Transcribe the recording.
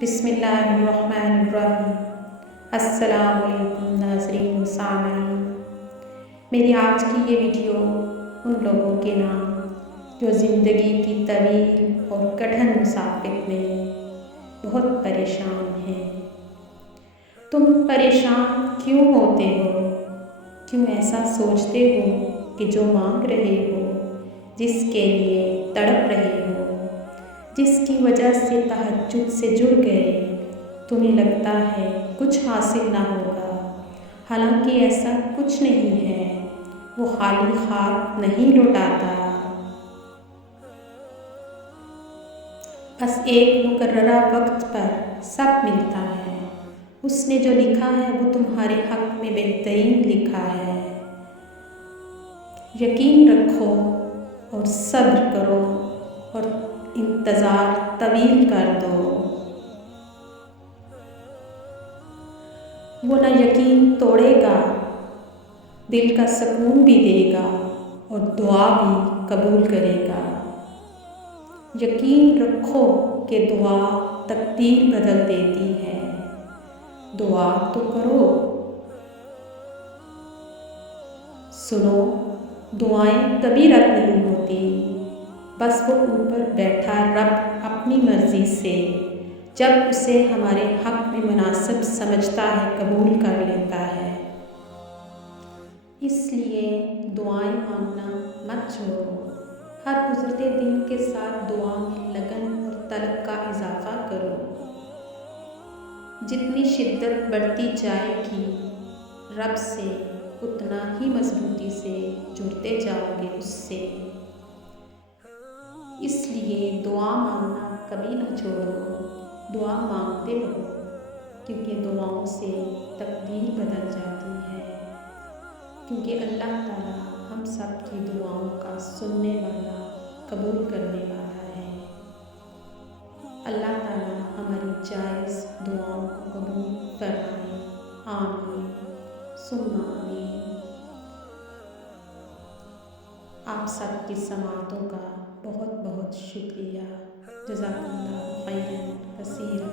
बिस्मिल्लाहिर्रहमानिर्रहीम। अस्सलाम वालेकुम नाज़रीन व सामीन। मेरी आज की ये वीडियो उन लोगों के नाम जो ज़िंदगी की तवील और कठिन मुसाफिर में बहुत परेशान हैं। तुम परेशान क्यों होते हो? क्यों ऐसा सोचते हो कि जो मांग रहे हो, जिसके लिए तड़प रहे हो, जिसकी वजह से तहज्जुद से जुड़ गए, तुम्हें लगता है कुछ हासिल ना होगा। हालांकि ऐसा कुछ नहीं है। वो खाली खाक नहीं लौटाता, बस एक मुकर्ररा वक्त पर सब मिलता है। उसने जो लिखा है वो तुम्हारे हक में बेहतरीन लिखा है। यकीन रखो और सब्र करो और इंतज़ार तवील कर दो। वो न यकीन तोड़ेगा, दिल का सुकून भी देगा और दुआ भी कबूल करेगा। यकीन रखो कि दुआ तकदीर बदल देती है। दुआ तो करो। सुनो, दुआएं कभी रद्द नहीं होती। बस वो ऊपर बैठा रब अपनी मर्ज़ी से जब उसे हमारे हक़ में मुनासिब समझता है कबूल कर लेता है। इसलिए दुआएं मांगना मत छोड़ो। हर गुज़रते दिन के साथ दुआ में लगन और तलब का इजाफ़ा करो। जितनी शिद्दत बढ़ती जाएगी रब से, उतना ही मजबूती से जुड़ते जाओगे उससे। इसलिए दुआ मांगना कभी ना छोड़ो। दुआ मांगते रहो, क्योंकि दुआओं से तकदीर बदल जाती है। क्योंकि अल्लाह ताला हम सब की दुआओं का सुनने वाला, कबूल करने वाला है। अल्लाह ताला हमारी जायज़ दुआओं को कबूल फरमाए। आमीन सुम्मा आमीन। आप सब की समाअतों का बहुत बहुत शुक्रिया। जज़ाकल्लाह खैरन कसीरा।